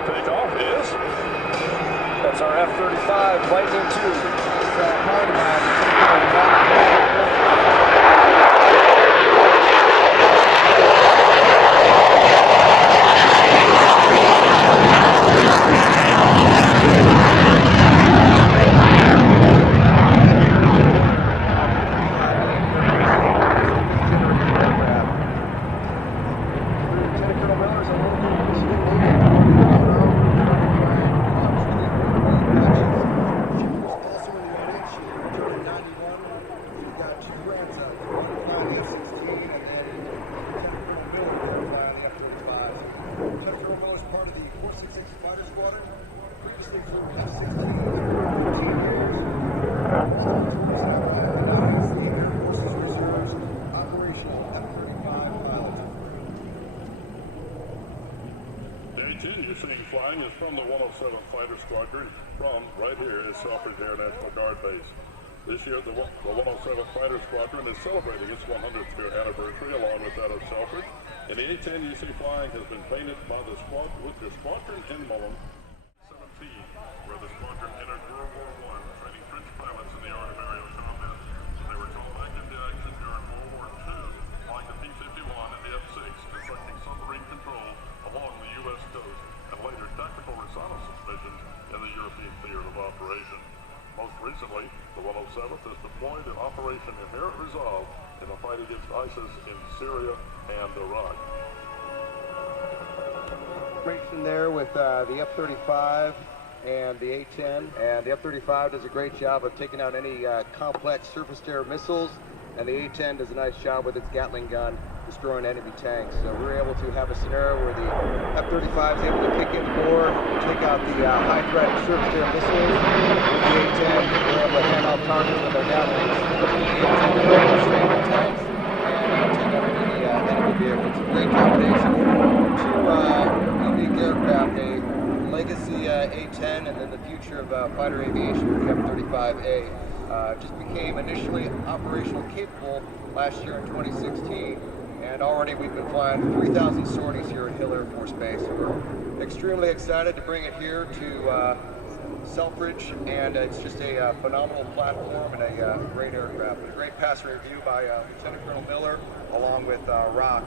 on takeoff is... That's our F-35 Lightning II. Fighter Squadron, previously flew F-16 for 14 years. The Air Force's Reserve's operational F-35 pilot. The A-10 you're seeing flying is from the 107 Fighter Squadron from right here is Selfridge Air National Guard Base. This year, the 107 Fighter Squadron is celebrating its 100th year anniversary along with that of Selfridge. And the A-10 you see flying has been painted by the with the squadron emblem 17, where the squadron entered World War I, training French pilots in the art of aerial combat. They were called back into action during World War II, like the P-51 and the F-6, conducting submarine control along the U.S. coast, and later tactical reconnaissance missions in the European theater of operation. Most recently, the 107th is deployed in Operation Inherent Resolve in the fight against ISIS in Syria and Iraq. There with the F-35 and the A-10, and the F-35 does a great job of taking out any complex surface-to-air missiles, and the A-10 does a nice job with its Gatling gun destroying enemy tanks. So we're able to have a scenario where the F-35 is able to kick in more, take out the high-threat surface-to-air missiles. With the A-10, we're able to hand off targets with our Gatlings. The A-10 is able to straight the tanks and take out any enemy vehicles. It's a great combination. Unique aircraft, a legacy A-10, and then the future of fighter aviation with the F-35A. Just became initially operational capable last year in 2016, and already we've been flying 3,000 sorties here at Hill Air Force Base. So we're extremely excited to bring it here to Selfridge, and it's just a phenomenal platform and a great aircraft. A great pass review by Lieutenant Colonel Miller along with Rock.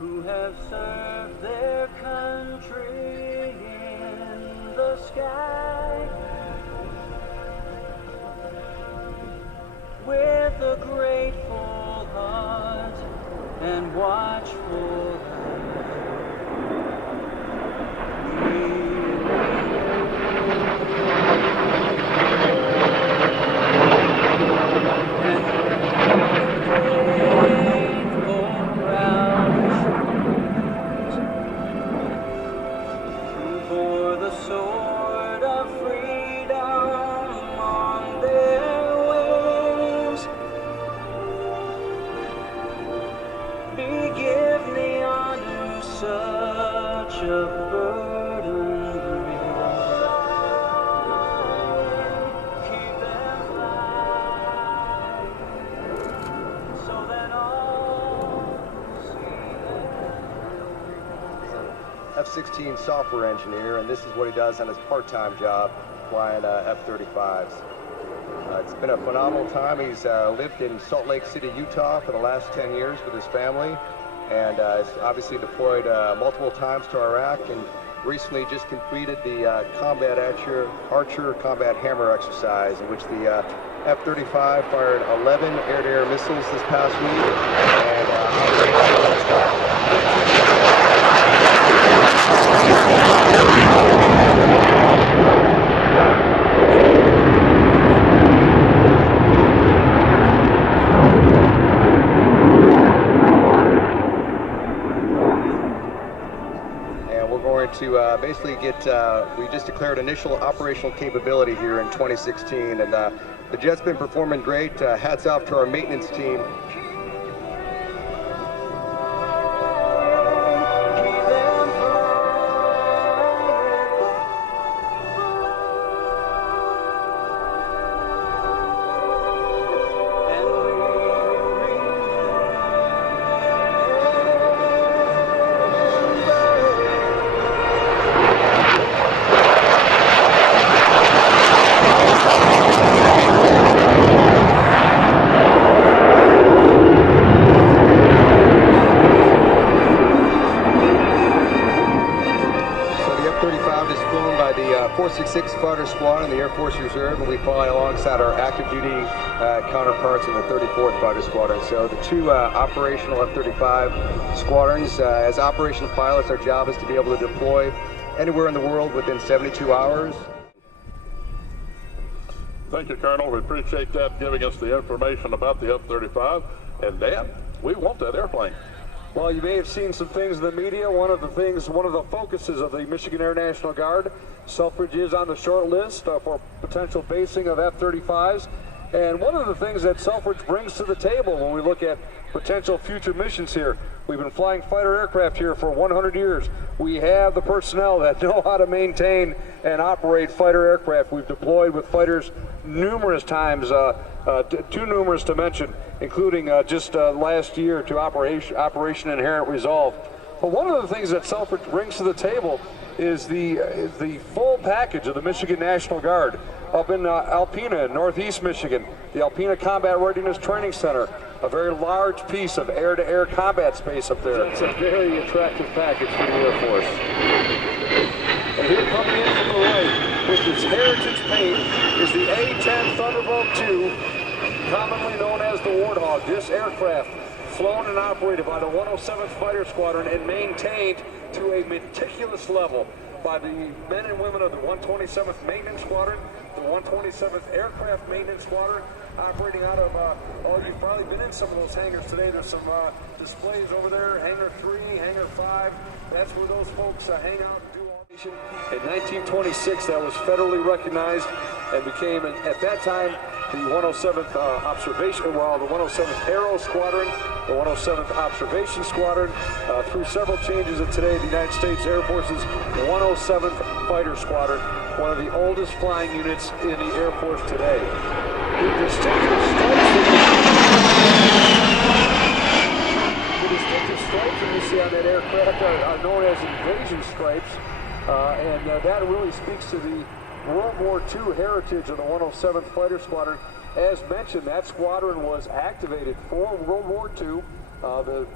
Who have served their country in the sky with a grateful heart and watchful give me on F-16 software engineer, and this is what he does on his part-time job, flying F-35s. It's been a phenomenal time. He's lived in Salt Lake City, Utah for the last 10 years with his family, and is obviously deployed multiple times to Iraq, and recently just completed the combat archer combat hammer exercise, in which the F-35 fired 11 air-to-air missiles this past week, and we're going to basically get, we just declared initial operational capability here in 2016, and the jet's been performing great. Hats off to our maintenance team. By the 466 Fighter Squadron, the Air Force Reserve, and we fly alongside our active duty counterparts in the 34th Fighter Squadron. So the two operational F-35 squadrons, as operational pilots, our job is to be able to deploy anywhere in the world within 72 hours. Thank you, Colonel. We appreciate that, giving us the information about the F-35. And Dan, we want that airplane. Well, you may have seen some things in the media. One of the focuses of the Michigan Air National Guard, Selfridge is on the short list for potential basing of F-35s. And one of the things that Selfridge brings to the table when we look at potential future missions here, we've been flying fighter aircraft here for 100 years. We have the personnel that know how to maintain and operate fighter aircraft. We've deployed with fighters numerous times, too numerous to mention, including just last year to Operation Inherent Resolve. But one of the things that Selfridge brings to the table is the full package of the Michigan National Guard. Up in Alpena, in Northeast Michigan, the Alpena Combat Readiness Training Center, a very large piece of air-to-air combat space up there. It's a very attractive package for the Air Force. And here coming in from the right with its heritage paint is the A-10 Thunderbolt II, commonly known as the Warthog. This aircraft, flown and operated by the 107th Fighter Squadron and maintained to a meticulous level by the men and women of the 127th Maintenance Squadron, the 127th Aircraft Maintenance Squadron, operating out of, you've probably been in some of those hangars today. There's some displays over there, Hangar 3, Hangar 5. That's where those folks hang out and do all. In 1926, that was federally recognized and became, at that time, the 107th the 107th Aero Squadron, the 107th Observation Squadron, through several changes, and today the United States Air Force's 107th Fighter Squadron, one of the oldest flying units in the Air Force today. The distinctive stripes that you see on that aircraft are known as invasion stripes, and that really speaks to the World War II heritage of the 107th Fighter Squadron. As mentioned, that squadron was activated for World War II. The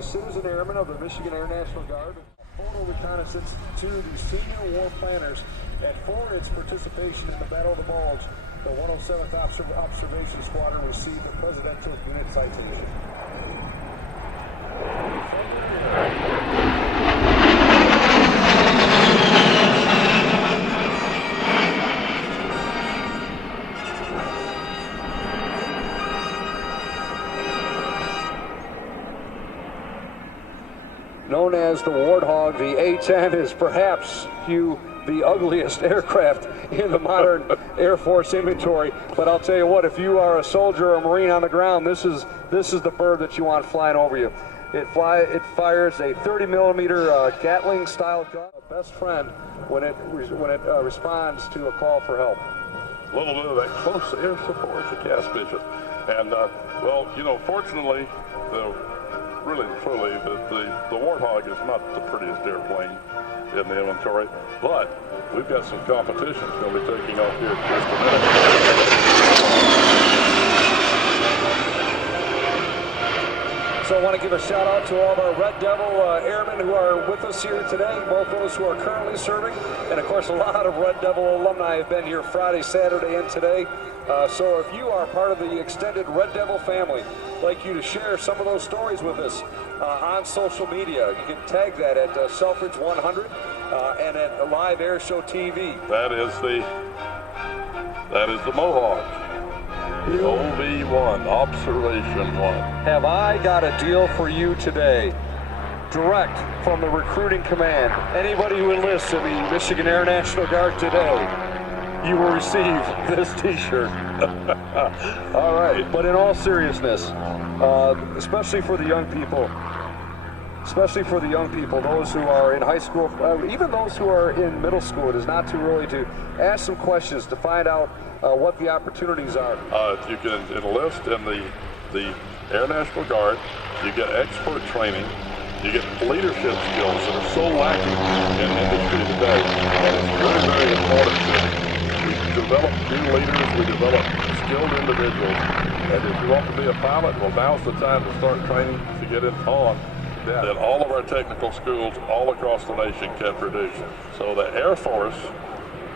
citizen airmen of the Michigan Air National Guard. Photo reconnaissance to the senior war planners, and for its participation in the Battle of the Bulge, the 107th Observation Squadron received the Presidential Unit Citation. Known as the Warthog, the A-10 is perhaps, Hugh, the ugliest aircraft in the modern Air Force inventory. But I'll tell you what, if you are a soldier or a Marine on the ground, this is the bird that you want flying over you. It fires a 30-millimeter Gatling-style gun, a best friend when it responds to a call for help. A little bit of that close air support, the cast vision. And, well, you know, fortunately, really truly, the Warthog is not the prettiest airplane. in the inventory, but we've got some competition that's going to be taking off here in just a minute. So I want to give a shout out to all of our Red Devil airmen who are with us here today, both those who are currently serving, and of course a lot of Red Devil alumni have been here Friday, Saturday, and today. So if you are part of the extended Red Devil family, I'd like you to share some of those stories with us on social media. You can tag that at Selfridge 100 and at Live Air Show TV. That is the Mohawk. The OV-1, Observation 1. Have I got a deal for you today? Direct from the recruiting command. Anybody who enlists in the Michigan Air National Guard today, you will receive this t-shirt. All right, but in all seriousness, especially for the young people, those who are in high school, even those who are in middle school, it is not too early to ask some questions to find out what the opportunities are. You can enlist in the Air National Guard. You get expert training. You get leadership skills that are so lacking in industry today. And it's very, very important that we develop new leaders, we develop skilled individuals. And if you want to be a pilot, well, now's the time to start training to get it on. That all of our technical schools all across the nation can produce. So the Air Force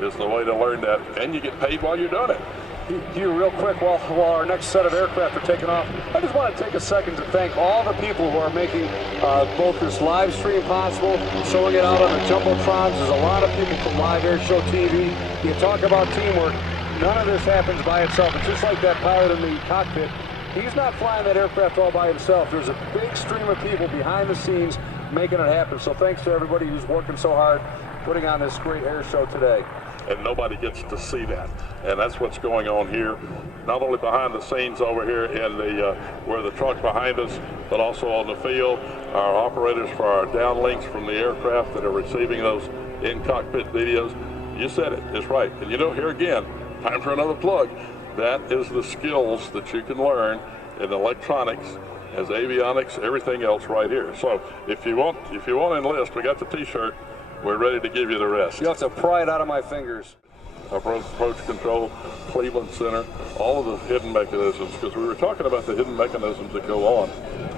is the way to learn that, and you get paid while you're doing it. Hugh, real quick, while our next set of aircraft are taking off, I just want to take a second to thank all the people who are making both this live stream possible, showing it out on the Jumbotrons. There's a lot of people from Live Air Show TV. You talk about teamwork. None of this happens by itself. It's just like that pilot in the cockpit. He's not flying that aircraft all by himself. There's a big stream of people behind the scenes making it happen. So thanks to everybody who's working so hard, putting on this great air show today. And nobody gets to see that. And that's what's going on here, not only behind the scenes over here in the where the truck behind us, but also on the field. Our operators for our downlinks from the aircraft that are receiving those in-cockpit videos. You said it, it's right. And you know, here again, time for another plug. That is the skills that you can learn in electronics, as avionics, everything else right here. So if you want to enlist, we got the t-shirt. We're ready to give you the rest. You have to pry it out of my fingers. Approach control, Cleveland Center, all of the hidden mechanisms, because we were talking about the hidden mechanisms that go on,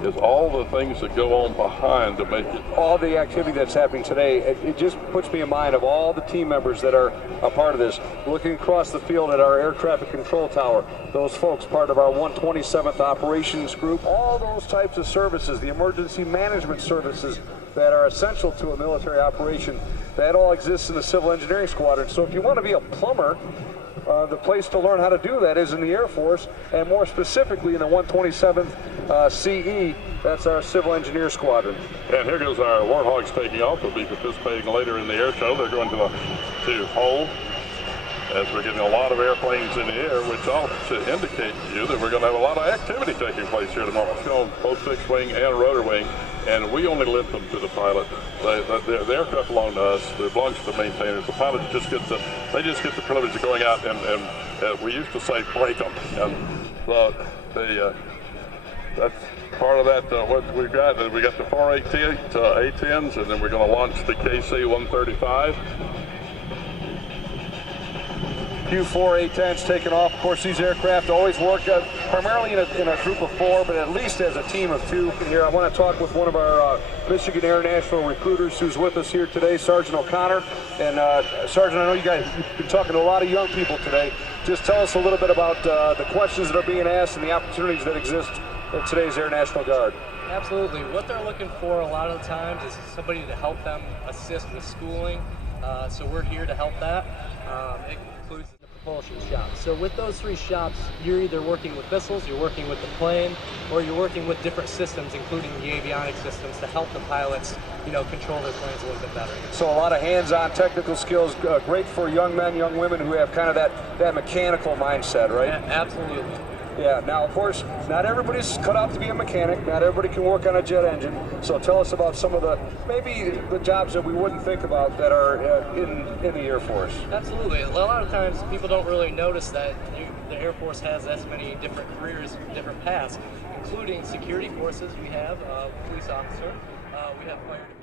is all the things that go on behind to make it. All the activity that's happening today, it just puts me in mind of all the team members that are a part of this. Looking across the field at our air traffic control tower, those folks part of our 127th Operations Group, all those types of services, the emergency management services that are essential to a military operation, that all exists in the Civil Engineering Squadron. So if you want to be a plumber, the place to learn how to do that is in the Air Force, and more specifically in the 127th CE, that's our Civil Engineer Squadron. And here goes our Warthogs taking off. They'll be participating later in the air show. They're going to hold as we're getting a lot of airplanes in the air, which ought to indicate to you that we're going to have a lot of activity taking place here tomorrow. It's going both fixed wing and rotor wing, and we only lent them to the pilot. The aircraft belong to us. It belongs to the maintainers. The pilots just get the privilege of going out and we used to say break them. And that's part of that. What we've got, we got the 4 A-10s, and then we're going to launch the KC-135. Q4 A-10s taking off. Of course, these aircraft always work primarily in a group of 4, but at least as a team of 2. Here, I want to talk with one of our Michigan Air National recruiters who's with us here today, Sergeant O'Connor. And Sergeant, I know you guys have been talking to a lot of young people today. Just tell us a little bit about the questions that are being asked and the opportunities that exist in today's Air National Guard. Absolutely. What they're looking for a lot of the times is somebody to help them assist with schooling. So we're here to help that. It includes the propulsion shop. So with those 3 shops, you're either working with missiles, you're working with the plane, or you're working with different systems, including the avionic systems, to help the pilots, control their planes a little bit better. So a lot of hands-on technical skills, great for young men, young women who have kind of that mechanical mindset, right? Yeah, absolutely. Yeah, now of course, not everybody's cut out to be a mechanic, not everybody can work on a jet engine, so tell us about some of the jobs that we wouldn't think about that are in the Air Force. Absolutely. A lot of times people don't really notice that the Air Force has as many different careers, different paths, including security forces. We have police officer, we have fire department.